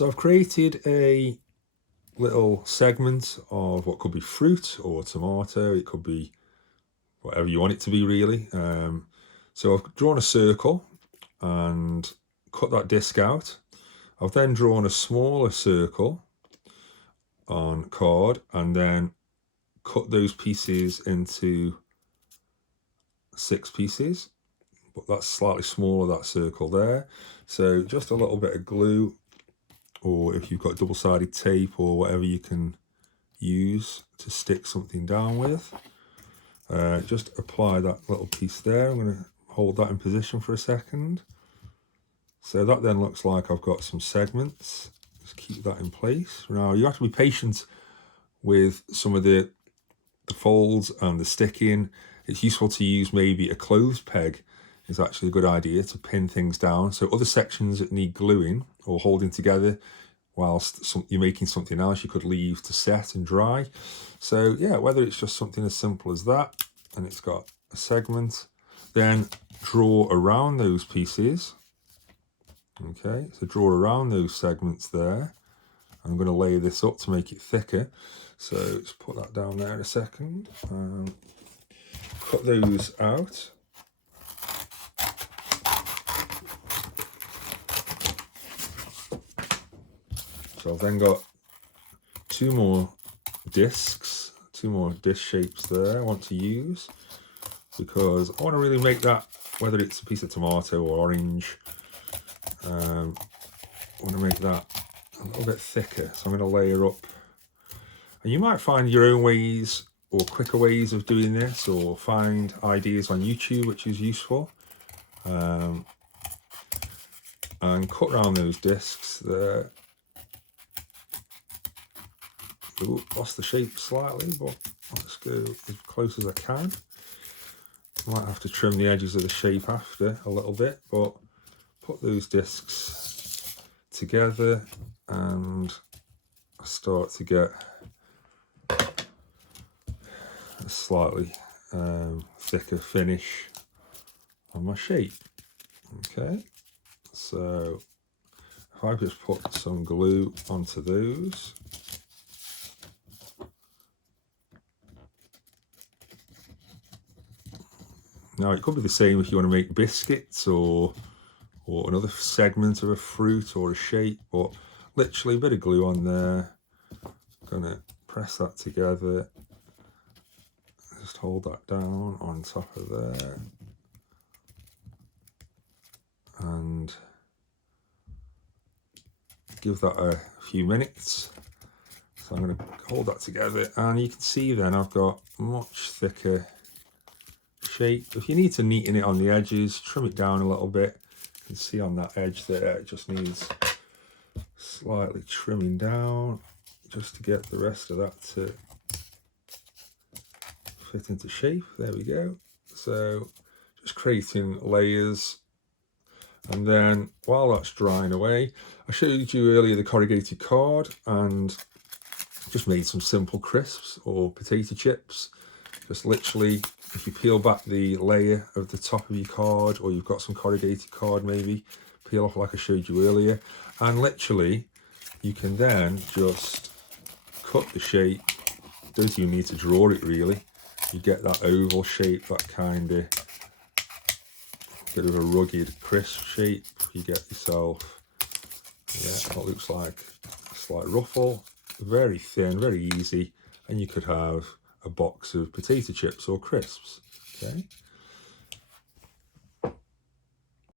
So I've created a little segment of what could be fruit or tomato. It could be whatever you want it to be, really. So I've drawn a circle and cut that disc out. I've then drawn a smaller circle on card and then cut those pieces into 6 pieces, but that's slightly smaller, that circle there. So just a little bit of glue, or if you've got double-sided tape or whatever you can use to stick something down with, just apply that little piece there. I'm going to hold that in position for a second. So that then looks like I've got some segments. Just keep that in place. Now you have to be patient with some of the folds and the sticking. It's useful to use maybe a clothes peg is actually a good idea to pin things down. So other sections that need gluing or holding together whilst you're making something else, you could leave to set and dry. So yeah, whether it's just something as simple as that and it's got a segment, then draw around those pieces. Okay, so draw around those segments there. I'm going to lay this up to make it thicker. So let's put that down there in a second. Cut those out. So I've then got 2 more discs, 2 more disc shapes there I want to use, because I want to really make that, whether it's a piece of tomato or orange, I want to make that a little bit thicker. So I'm going to layer up, and you might find your own ways or quicker ways of doing this, or find ideas on YouTube which is useful. And cut around those discs there. Ooh, lost the shape slightly, but let's go as close as I can. Might have to trim the edges of the shape after a little bit, but put those discs together and I start to get a slightly thicker finish on my shape. Okay, so if I just put some glue onto those, now it could be the same if you want to make biscuits or another segment of a fruit or a shape, but literally a bit of glue on there. I'm gonna press that together, just hold that down on top of there, and give that a few minutes. So I'm going to hold that together, and you can see then I've got much thicker shape. If you need to neaten it on the edges, trim it down a little bit. You can see on that edge there it just needs slightly trimming down just to get the rest of that to fit into shape. There we go. So just creating layers. And then while that's drying away, I showed you earlier the corrugated card and just made some simple crisps or potato chips. Just literally, if you peel back the layer of the top of your card, or you've got some corrugated card maybe, peel off like I showed you earlier, and literally you can then just cut the shape. Don't even need to draw it really. You get that oval shape, that kind of bit of a rugged, crisp shape. You get yourself, yeah, what looks like a slight ruffle, very thin, very easy, and you could have a box of potato chips or crisps. Okay,